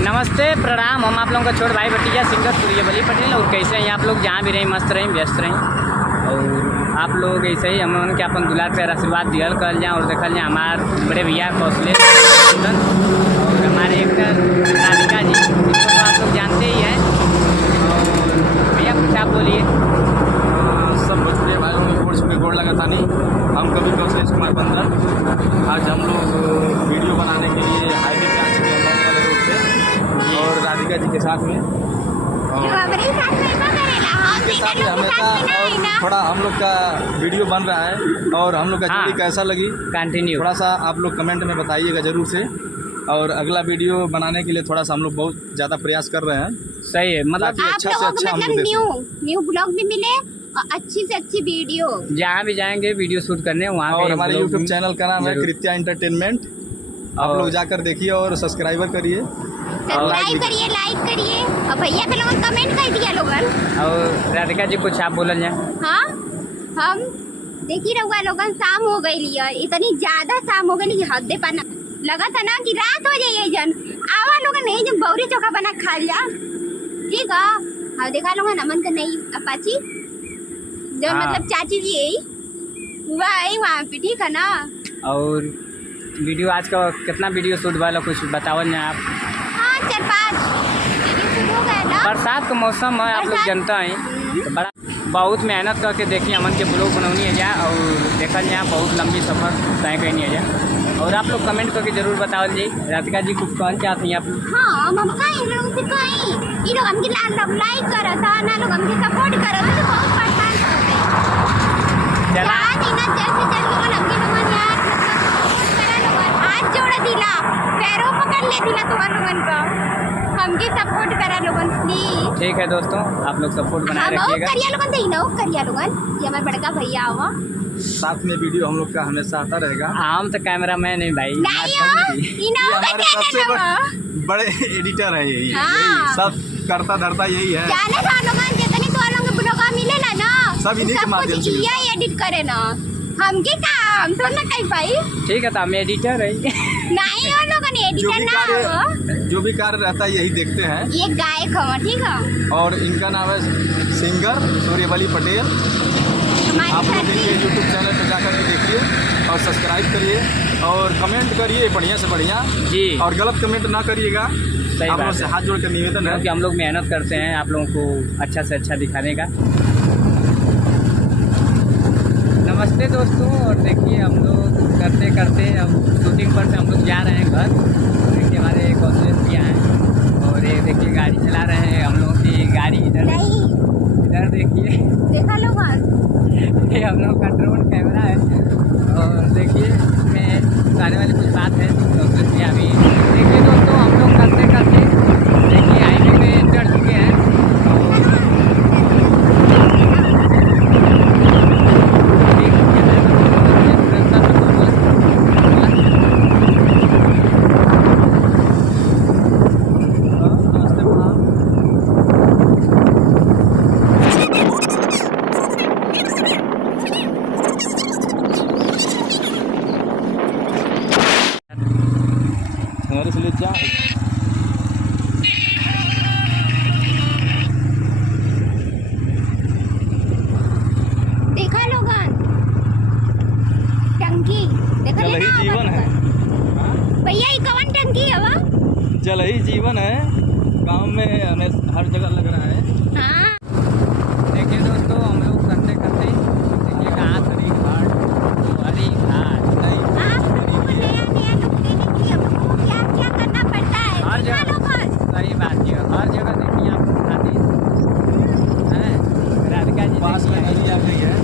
नमस्ते प्रणाम। हम आप लोगों का छोट भाई भतीजा सिंगर सूर्यबली पटेल। और कैसे हैं आप लोग, जहाँ भी रहें मस्त रहें व्यस्त रहें। और आप लोग ऐसे ही हम के अपन दुलार पर आशीर्वाद दियल कर जाएँ और देखल जाए हमारे बड़े भैया कौशले और हमारे एक्टर राधिका जी, जिनको तो आप लोग जानते ही हैं। और भैया कुछ आप बोलिए। सब भोजपुरी भाइयों में गोड़ छुपे गोड़ लगा था नहीं। हम कभी कौशलेश कुमार बंदर। आज हम लोग वीडियो बनाने के लिए हाईवे पे आ चुके हैं वाले रोड पे और राधिका जी के साथ में हमेशा। और थोड़ा हम लोग का वीडियो बन रहा है और हम लोग का जोड़ी कैसा लगी कंटिन्यू थोड़ा सा आप लोग कमेंट में बताइएगा ज़रूर से। और अगला वीडियो बनाने के लिए थोड़ा सा हम लोग बहुत ज़्यादा प्रयास कर रहे हैं। सही है, मतलब अच्छा से अच्छा हम न्यू ब्लॉग भी मिले और अच्छी से अच्छी वीडियो। जहाँ भी जाएंगे वीडियो शूट करने वहाँ। और हमारे यूट्यूब चैनल का नाम है कृत्या एंटरटेनमेंट। आप लोग जाकर देखिए और सब्सक्राइबर करिए, लाइक करिए और भैया के लोग कमेंट कर दिया लोगन। और राधिका जी कुछ आप बोलल जाए। हाँ, हम देखी रहुआ लोगन शाम हो गई लिया, इतनी ज्यादा शाम हो गई हद पाना लगा था ना कि रात हो जाइए जन आवा लोगन नहीं जब बौरी चोखा बना खा लिया। ठीक है, हाँ देखा लोगन अमन का नई अपाची जो मतलब चाची जी यही वहाँ पे। ठीक है ना। और वीडियो आज का कितना वीडियो शूट वाला कुछ बताओ ना आप। हाँ 4-5 वीडियो शूट हो गया ना। बरसात का मौसम है, आप लोग जनता हैं तो बड़ा बहुत मेहनत करके देखिए अमन के ब्लॉग बनौनी है जा। और देखा जाए बहुत लंबी सफ़र तय करनी है जा। और आप लोग कमेंट करके जरूर बताओ जी राधिका जी कुछ कहना चाहते हैं आप लोग। हाँ हम कहीं लोगों से कहीं ये लोग हमके लाइक करा था ना, लोग हमके सपोर्ट करा था तो बहुत परेशान करते चला ना जैसे चल लोगन हमके लोगन यार सपोर्ट करा लोगन हाथ जोड़ दिला पैरों पकड़ ले दिला तुम्हारे लोगन का हमके सपोर्ट करा लोगन प्लीज। ठीक है दोस्तों, आप लोग सपोर्ट बनाए रखिएगा। करिया लोगन दे ना करिया लोगन, ये हमारे बड़का भैया आवा साथ में वीडियो हम लोग का हमेशा आता रहेगा। हम तो कैमरा मैन है भाई। नहीं हमारे सबसे बड़े एडिटर है यही। सब करता धरता यही है। जाने था लोगन जितनी तो लोग ब्लॉग मिले ना सब इन्हीं के माध्यम से ये एडिट करे ना हमके काम तो ना कहीं पाई। ठीक है, तो हम एडिटर है नहीं वो लोगन एडिटर ना हो, जो भी कार्य रहता है यही देखते हैं। ये गायक हो। ठीक है, और इनका नाम है सिंगर सूर्यबली पटेल। आप लोग इनके यूट्यूब चैनल पर जाकर के देखिए और सब्सक्राइब करिए और कमेंट करिए बढ़िया से बढ़िया जी। और गलत कमेंट ना करिएगा। आप लोग से हाथ जोड़ कर निवेदन है कि हम लोग मेहनत करते हैं आप लोगों को अच्छा से अच्छा दिखाने का। नमस्ते दोस्तों। और देखिए हम लोग करते करते अब शूटिंग पर से हम लोग जा रहे हैं घर। देखिए हमारे कौशलेश भैया हैं और ये देखिए गाड़ी चला रहे हैं हम लोगों की गाड़ी इधर देखिए देखा लोग ये हम लोग का ड्रोन कैमरा है। और देखिए इसमें आने वाली कुछ बात है कौशलेश भैया अभी देखिए दोस्तों हम लोग करते करते देखिए हाईवे पे चढ़ चुके हैं। हमारे से ले जा देखा लोगन टंकी देखा जल ही जीवन है भैया, ये कौन टंकी है वा? जल ही जीवन है। गांव में हमें हर जगह लग रहा है। हाँ देखिए दोस्तों हम लोग करते करते देखिए कहाँ हरी घाट नया लोग देने के लिए हमको क्या क्या करना पड़ता है। हर जगह सही बात है, हर जगह देखिए आप दिखाते हैं। राधिका जी पास में नदी आ गई है।